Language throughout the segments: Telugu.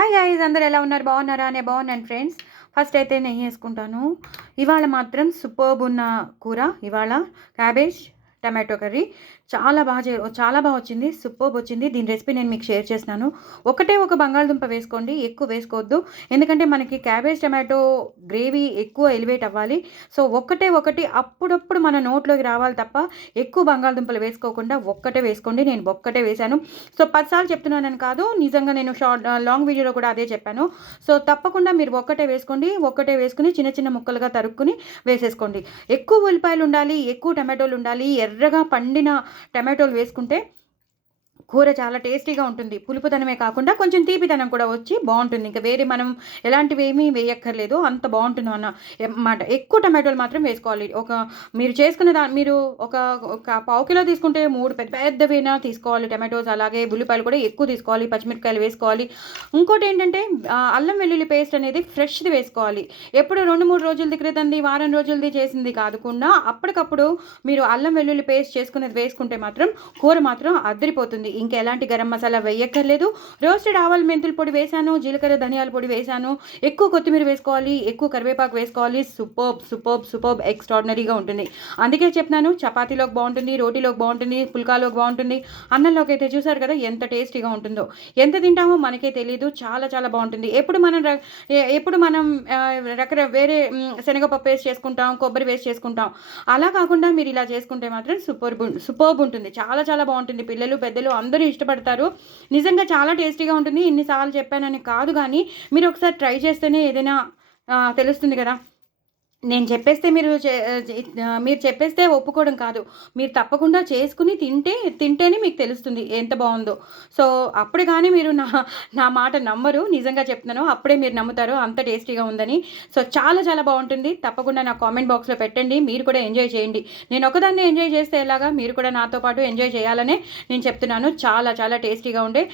హాయ్ గైస్, అందరూ ఎలా ఉన్నారు? బాగున్నారా? నేను బాగున్నాను ఫ్రెండ్స్. ఫస్ట్ అయితే నెయ్యి వేసుకుంటాను. ఇవాళ మాత్రం సూపర్బ్ ఉన్న కూర. ఇవాళ క్యాబేజ్ టమాటో కర్రీ చాలా బాగా వచ్చింది. సూపర్బ్ వచ్చింది. దీని రెసిపీ నేను మీకు షేర్ చేస్తున్నాను. ఒకటే ఒక బంగాళదుంప వేసుకోండి, ఎక్కువ వేసుకోవద్దు. ఎందుకంటే మనకి క్యాబేజ్ టమాటో గ్రేవీ ఎక్కువ ఎలివేట్ అవ్వాలి. సో ఒకటే ఒకటి అప్పుడప్పుడు మన నోట్లోకి రావాలి తప్ప ఎక్కువ బంగాళదుంపలు వేసుకోకుండా ఒక్కటే వేసుకోండి. నేను ఒక్కటే వేశాను. సో 10 సార్లు చెప్తున్నానని కాదు, నిజంగా నేను లాంగ్ వీడియోలో కూడా అదే చెప్పాను. సో తప్పకుండా మీరు ఒక్కటే వేసుకోండి. ఒక్కటే వేసుకుని చిన్న చిన్న ముక్కలుగా తరుక్కుని వేసేసుకోండి. ఎక్కువ ఉల్లిపాయలు ఉండాలి, ఎక్కువ టమాటోలు ఉండాలి. ఎర్రగా పండిన టమాటోలు వేసుకుంటే కూర చాలా టేస్టీగా ఉంటుంది. పులుపుదనమే కాకుండా కొంచెం తీపిదనం కూడా వచ్చి బాగుంటుంది. ఇంకా వేరే మనం ఎలాంటివి ఏమీ వేయక్కర్లేదు, అంత బాగుంటుంది అన్నమాట. ఎక్కువ టమాటోలు మాత్రం వేసుకోవాలి. మీరు చేసుకునే మీరు ఒక పావు కిలో తీసుకుంటే 3 పెద్ద పెద్దవైనా తీసుకోవాలి టమాటోస్. అలాగే ఉల్లిపాయలు కూడా ఎక్కువ తీసుకోవాలి, పచ్చిమిరపకాయలు వేసుకోవాలి. ఇంకోటి ఏంటంటే అల్లం వెల్లుల్లి పేస్ట్ అనేది ఫ్రెష్ది వేసుకోవాలి. ఎప్పుడు 2-3 రోజులది క్రితంది, వారం రోజులది చేసింది కాకుండా అప్పటికప్పుడు మీరు అల్లం వెల్లుల్లి పేస్ట్ చేసుకునేది వేసుకుంటే మాత్రం కూర మాత్రం అద్దరిపోతుంది. ఇంకా ఎలాంటి గరం మసాలా వేయక్కర్లేదు. రోస్టెడ్ ఆవాల మెంతుల పొడి వేసాను, జీలకర్ర ధనియాల పొడి వేసాను. ఎక్కువ కొత్తిమీర వేసుకోవాలి, ఎక్కువ కరివేపాకు వేసుకోవాలి. సూపర్బ్ ఎక్స్ట్రాడినరీగా ఉంటుంది. అందుకే చెప్తున్నాను, చపాతీలోకి బాగుంటుంది, రోటీలోకి బాగుంటుంది, పుల్కాలోకి బాగుంటుంది. అన్నంలోకి అయితే చూసారు కదా ఎంత టేస్టీగా ఉంటుందో. ఎంత తింటామో మనకే తెలియదు. చాలా చాలా బాగుంటుంది. ఎప్పుడు మనం వేరే శనగపప్పు వేసి చేసుకుంటాం, కొబ్బరి వేసి చేసుకుంటాం. అలా కాకుండా మీరు ఇలా చేసుకుంటే మాత్రం సూపర్బ్ ఉంటుంది. చాలా చాలా బాగుంటుంది. పిల్లలు పెద్దలు అందరూ ఇష్టపడతారు. నిజంగా చాలా టేస్టీగా ఉంటుంది. ఇన్నిసార్లు చెప్పానని కాదు, కానీ మీరు ఒకసారి ట్రై చేస్తేనే ఏదైనా తెలుస్తుంది కదా. నేను చెప్పేస్తే మీరు చెప్పేస్తే ఒప్పుకోవడం కాదు, మీరు తప్పకుండా చేసుకుని తింటేనే మీకు తెలుస్తుంది ఎంత బాగుందో. సో అప్పుడే కానీ మీరు నా మాట నమ్మరు. నిజంగా చెప్తున్నాను, అప్పుడే మీరు నమ్ముతారు అంత టేస్టీగా ఉందని. సో చాలా చాలా బాగుంటుంది. తప్పకుండా నా కామెంట్ బాక్స్లో పెట్టండి. మీరు కూడా ఎంజాయ్ చేయండి. నేను ఒకదాన్ని ఎంజాయ్ చేస్తే ఎలాగా, మీరు కూడా నాతో పాటు ఎంజాయ్ చేయాలనే నేను చెప్తున్నాను. చాలా చాలా టేస్టీగా ఉండే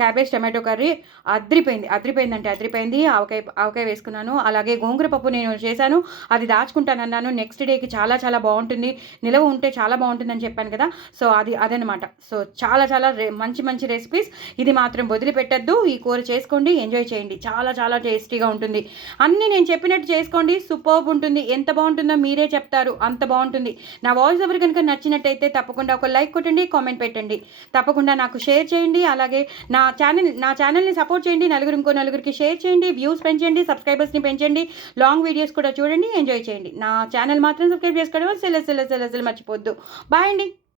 క్యాబేజ్ టమాటో కర్రీ అదిరిపోయింది. ఆవకాయ వేసుకున్నాను. అలాగే గోంగూర పప్పు నేను చేశాను, అది దాచుకుంటానన్నాను. నెక్స్ట్ డేకి చాలా చాలా బాగుంటుంది. నిలవ ఉంటే చాలా బాగుంటుందని చెప్పాను కదా. సో అదనమాట. సో చాలా చాలా మంచి రెసిపీస్. ఇది మాత్రం వదిలిపెట్టద్దు. ఈ కూర చేసుకోండి, ఎంజాయ్ చేయండి. చాలా చాలా టేస్టీగా ఉంటుంది. అన్నీ నేను చెప్పినట్టు చేసుకోండి. సూపర్బ్ ఉంటుంది. ఎంత బాగుంటుందో మీరే చెప్తారు, అంత బాగుంటుంది. నా వాయిస్ ఓవర్ కనుక నచ్చినట్టయితే తప్పకుండా ఒక లైక్ కొట్టండి, కామెంట్ పెట్టండి. తప్పకుండా నాకు షేర్ చేయండి. అలాగే నా ఛానల్ని సపోర్ట్ చేయండి. ఇంకో నలుగురికి షేర్ చేయండి. వ్యూస్ పెంచండి, సబ్స్క్రైబర్స్ని పెంచండి. లాంగ్ వీడియోస్ కూడా చూడండి, ఎంజాయ్ చేయండి. నా ఛానల్ మాత్రం సబ్స్క్రైబ్ చేసుకోవడం అసలు మర్చిపోద్దు. బాయ్ అండి.